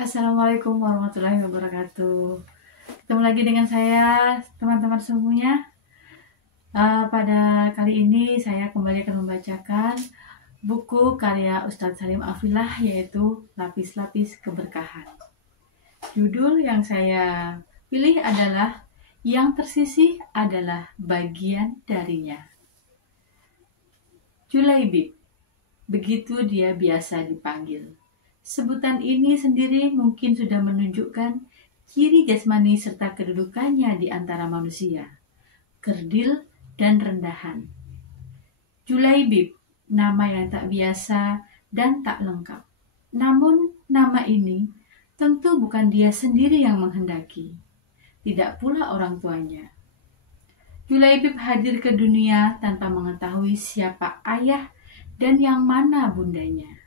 Assalamualaikum warahmatullahi wabarakatuh. Ketemu lagi dengan saya, teman-teman semuanya. Pada kali ini saya kembali akan membacakan buku karya Ustadz Salim Afilah, yaitu Lapis-Lapis Keberkahan. Judul yang saya pilih adalah Yang Tersisih Adalah Bagian Darinya. Julaibib, begitu dia biasa dipanggil. Sebutan ini sendiri mungkin sudah menunjukkan ciri jasmani serta kedudukannya di antara manusia, kerdil dan rendahan. Julaibib, nama yang tak biasa dan tak lengkap. Namun nama ini tentu bukan dia sendiri yang menghendaki, tidak pula orang tuanya. Julaibib hadir ke dunia tanpa mengetahui siapa ayah dan yang mana bundanya.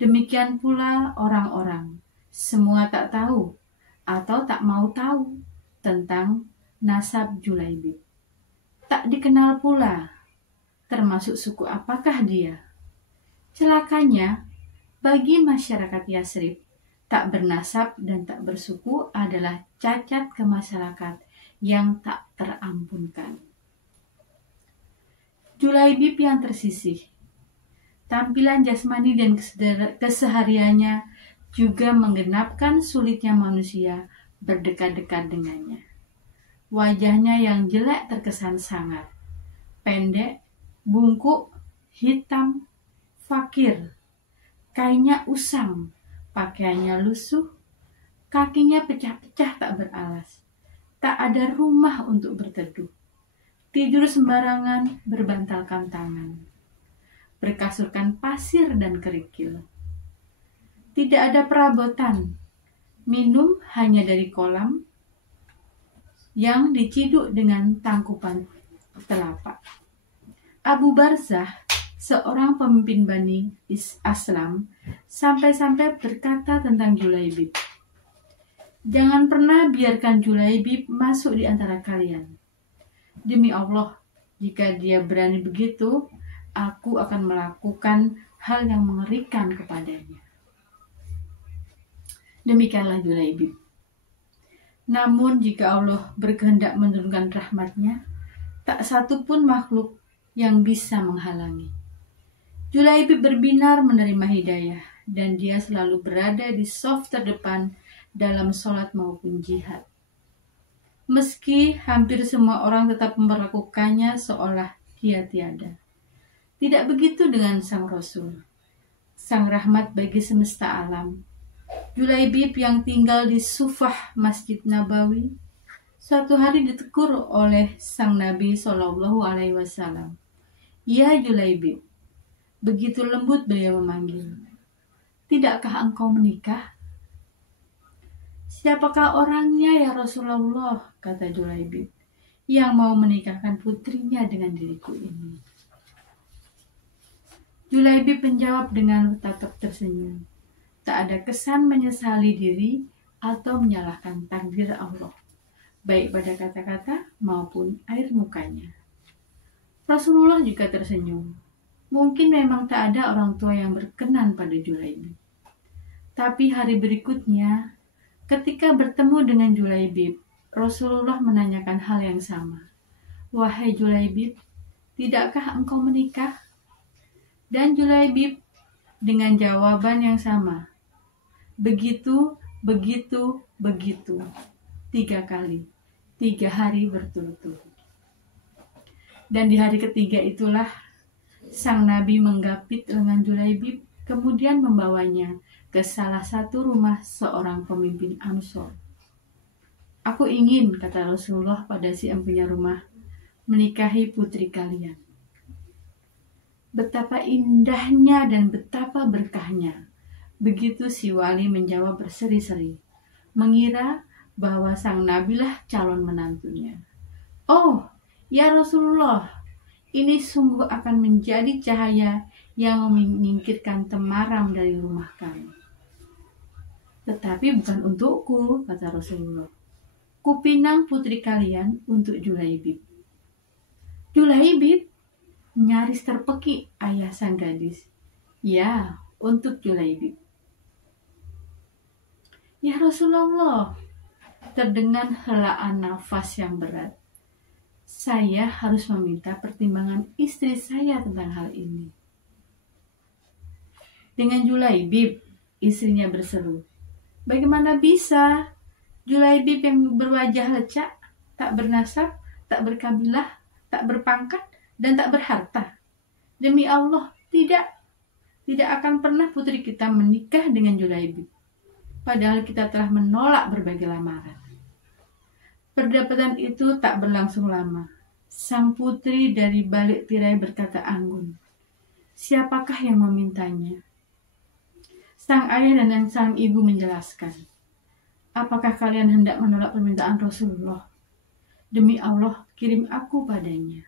Demikian pula orang-orang, semua tak tahu atau tak mau tahu tentang nasab Julaibib. Tak dikenal pula, termasuk suku apakah dia. Celakanya, bagi masyarakat Yasrib, tak bernasab dan tak bersuku adalah cacat ke masyarakat yang tak terampunkan. Julaibib yang tersisih. Tampilan jasmani dan kesehariannya juga menggenapkan sulitnya manusia berdekat-dekat dengannya. Wajahnya yang jelek terkesan sangar, pendek, bungkuk, hitam, fakir, kainnya usang, pakaiannya lusuh, kakinya pecah-pecah tak beralas, tak ada rumah untuk berteduh, tidur sembarangan berbantalkan tangan, berkasurkan pasir dan kerikil. Tidak ada perabotan, minum hanya dari kolam yang diciduk dengan tangkupan telapak. Abu Barzah, seorang pemimpin Bani Aslam, sampai-sampai berkata tentang Julaibib, "Jangan pernah biarkan Julaibib masuk di antara kalian. Demi Allah, jika dia berani begitu, aku akan melakukan hal yang mengerikan kepadanya." Demikianlah Julaibib. Namun jika Allah berkehendak menurunkan rahmatnya, tak satu pun makhluk yang bisa menghalangi. Julaibib berbinar menerima hidayah, dan dia selalu berada di saf terdepan dalam sholat maupun jihad. Meski hampir semua orang tetap memperlakukannya seolah dia tiada. Tidak begitu dengan sang Rasul, sang rahmat bagi semesta alam. Julaibib yang tinggal di Sufah Masjid Nabawi, suatu hari ditegur oleh sang Nabi SAW. "Ya Julaibib," begitu lembut beliau memanggil, "tidakkah engkau menikah?" "Siapakah orangnya ya Rasulullah?" kata Julaibib, "yang mau menikahkan putrinya dengan diriku ini." Julaibib menjawab dengan tatap tersenyum. Tak ada kesan menyesali diri atau menyalahkan takdir Allah, baik pada kata-kata maupun air mukanya. Rasulullah juga tersenyum. Mungkin memang tak ada orang tua yang berkenan pada Julaibib. Tapi hari berikutnya, ketika bertemu dengan Julaibib, Rasulullah menanyakan hal yang sama. "Wahai Julaibib, tidakkah engkau menikah?" Dan Julaibib dengan jawaban yang sama. Begitu, begitu, begitu. 3 kali, 3 hari berturut-turut. Dan di hari ketiga itulah sang Nabi menggapit lengan Julaibib, kemudian membawanya ke salah satu rumah seorang pemimpin Ansor. "Aku ingin," kata Rasulullah pada si empunya rumah, "menikahi putri kalian." "Betapa indahnya dan betapa berkahnya," begitu si wali menjawab berseri-seri, mengira bahwa sang nabilah calon menantunya. "Oh, ya Rasulullah, ini sungguh akan menjadi cahaya yang menyingkirkan temaram dari rumah kami." "Tetapi bukan untukku," kata Rasulullah. "Kupinang putri kalian untuk Julaibib." "Julaibib?" Nyaris terpekik ayah sang gadis. "Ya, untuk Julaibib." "Ya Rasulullah," terdengar helaan nafas yang berat. "Saya harus meminta pertimbangan istri saya tentang hal ini." Dengan Julaibib, istrinya berseru, "Bagaimana bisa? Julaibib yang berwajah lecak, tak bernasab, tak berkabilah, tak berpangkat, dan tak berharta. Demi Allah, tidak akan pernah putri kita menikah dengan Julaibib. Padahal kita telah menolak berbagai lamaran." Perdebatan itu tak berlangsung lama. Sang putri dari balik tirai berkata anggun, "Siapakah yang memintanya?" Sang ayah dan sang ibu menjelaskan, "Apakah kalian hendak menolak permintaan Rasulullah? Demi Allah, kirim aku padanya.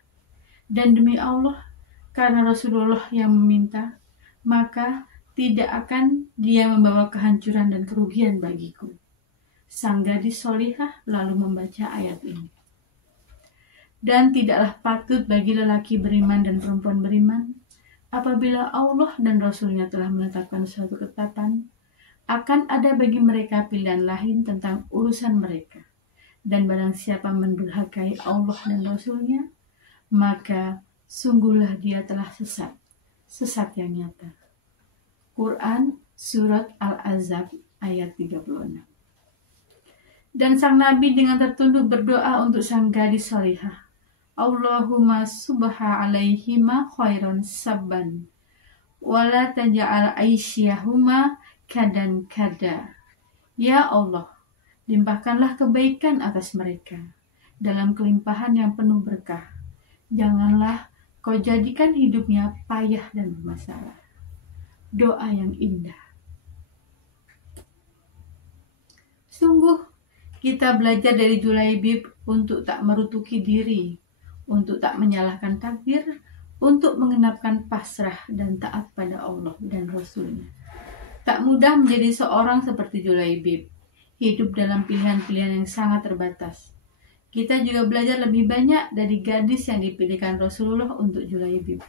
Dan demi Allah, karena Rasulullah yang meminta, maka tidak akan dia membawa kehancuran dan kerugian bagiku." Sang gadis solihah lalu membaca ayat ini. "Dan tidaklah patut bagi lelaki beriman dan perempuan beriman, apabila Allah dan Rasulnya telah menetapkan suatu ketetapan, akan ada bagi mereka pilihan lain tentang urusan mereka. Dan barang siapa mendurhakai Allah dan Rasulnya, maka sungguhlah dia telah sesat yang nyata." Quran Surat Al-Ahzab ayat 36. Dan sang Nabi dengan tertunduk berdoa untuk sang gadis solihah, "Allahumma subha alaihima khairan sabban, wala taja'al aisyahuma kadan kada." Ya Allah, limpahkanlah kebaikan atas mereka dalam kelimpahan yang penuh berkah. Janganlah kau jadikan hidupnya payah dan bermasalah. Doa yang indah. Sungguh kita belajar dari Julaibib untuk tak merutuki diri, untuk tak menyalahkan takdir, untuk mengenapkan pasrah dan taat pada Allah dan Rasulnya. Tak mudah menjadi seorang seperti Julaibib, hidup dalam pilihan-pilihan yang sangat terbatas. Kita juga belajar lebih banyak dari gadis yang dipilihkan Rasulullah untuk Julaibib.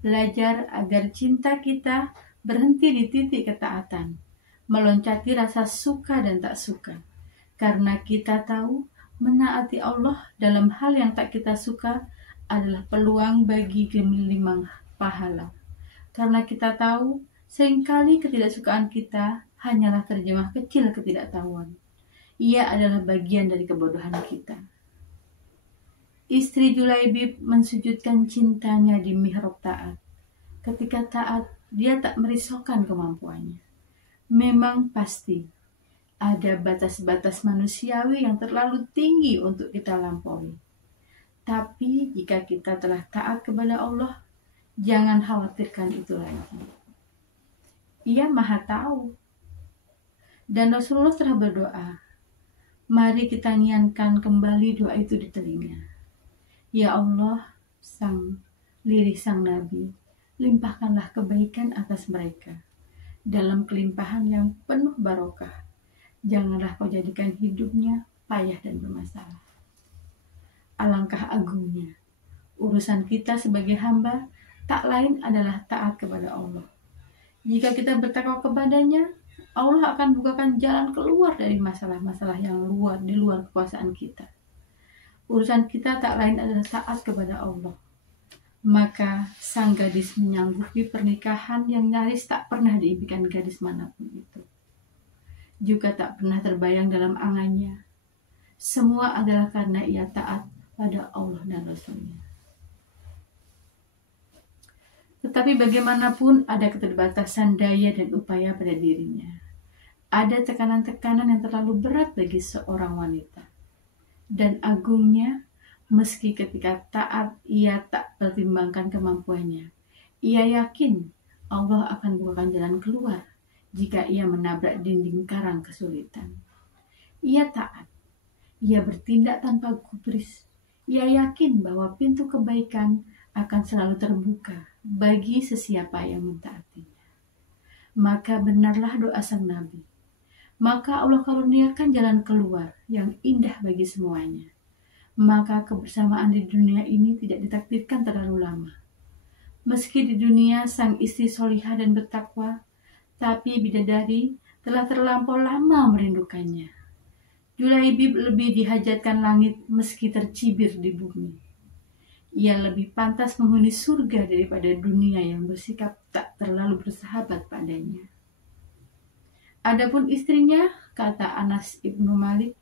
Belajar agar cinta kita berhenti di titik ketaatan, meloncati rasa suka dan tak suka. Karena kita tahu menaati Allah dalam hal yang tak kita suka adalah peluang bagi gemilang pahala. Karena kita tahu seringkali ketidaksukaan kita hanyalah terjemah kecil ketidaktahuan. Ia adalah bagian dari kebodohan kita. Istri Julaibib mensujudkan cintanya di mihrab taat. Ketika taat, dia tak merisaukan kemampuannya. Memang pasti ada batas-batas manusiawi yang terlalu tinggi untuk kita lampaui. Tapi jika kita telah taat kepada Allah, jangan khawatirkan itu lagi. Ia Maha Tahu. Dan Rasulullah telah berdoa, mari kita niatkan kembali doa itu di telinga. Ya Allah, sang Nabi, limpahkanlah kebaikan atas mereka dalam kelimpahan yang penuh barokah. Janganlah kau jadikan hidupnya payah dan bermasalah. Alangkah agungnya urusan kita sebagai hamba, tak lain adalah taat kepada Allah. Jika kita bertakwa kepadanya, Allah akan bukakan jalan keluar dari masalah-masalah yang di luar kekuasaan kita. Urusan kita tak lain adalah taat kepada Allah. Maka sang gadis menyanggupi pernikahan yang nyaris tak pernah diimpikan gadis manapun itu. Juga tak pernah terbayang dalam angannya. Semua adalah karena ia taat pada Allah dan Rasulnya. Tetapi bagaimanapun ada keterbatasan daya dan upaya pada dirinya. Ada tekanan-tekanan yang terlalu berat bagi seorang wanita. Dan agungnya, meski ketika taat ia tak pertimbangkan kemampuannya. Ia yakin Allah akan bukakan jalan keluar jika ia menabrak dinding karang kesulitan. Ia taat. Ia bertindak tanpa gubris. Ia yakin bahwa pintu kebaikan akan selalu terbuka bagi sesiapa yang mentaatinya. Maka benarlah doa sang Nabi. Maka Allah karuniakan jalan keluar yang indah bagi semuanya. Maka kebersamaan di dunia ini tidak ditakdirkan terlalu lama. Meski di dunia sang istri solihah dan bertakwa, tapi bidadari telah terlampau lama merindukannya. Julaibib lebih dihajatkan langit meski tercibir di bumi. Ia lebih pantas menghuni surga daripada dunia yang bersikap tak terlalu bersahabat padanya. Adapun istrinya, kata Anas ibnu Malik,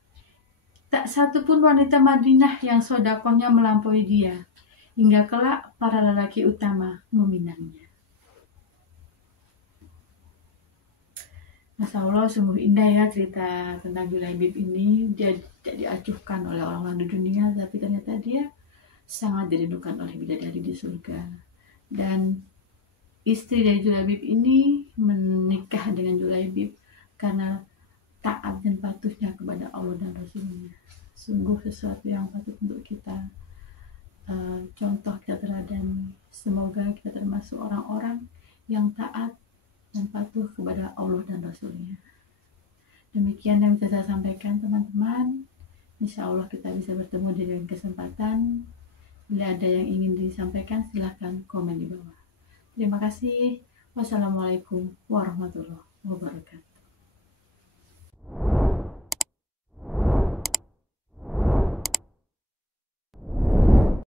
tak satu pun wanita Madinah yang sodakohnya melampaui dia, hingga kelak para lelaki utama meminangnya. Masya Allah, sungguh indah ya cerita tentang Julaibib ini. Dia tidak diacuhkan oleh orang-orang di dunia, tapi ternyata dia sangat dirindukan oleh bidadari di surga. Dan istri dari Julaibib ini menikah dengan Julaibib karena taat dan patuhnya kepada Allah dan Rasulnya. Sungguh sesuatu yang patut untuk kita contoh, kita teladani. Semoga kita termasuk orang-orang yang taat dan patuh kepada Allah dan Rasulnya. Demikian yang bisa saya sampaikan teman-teman. Insya Allah kita bisa bertemu di lain kesempatan. Bila ada yang ingin disampaikan, silahkan komen di bawah. Terima kasih. Wassalamualaikum warahmatullahi wabarakatuh.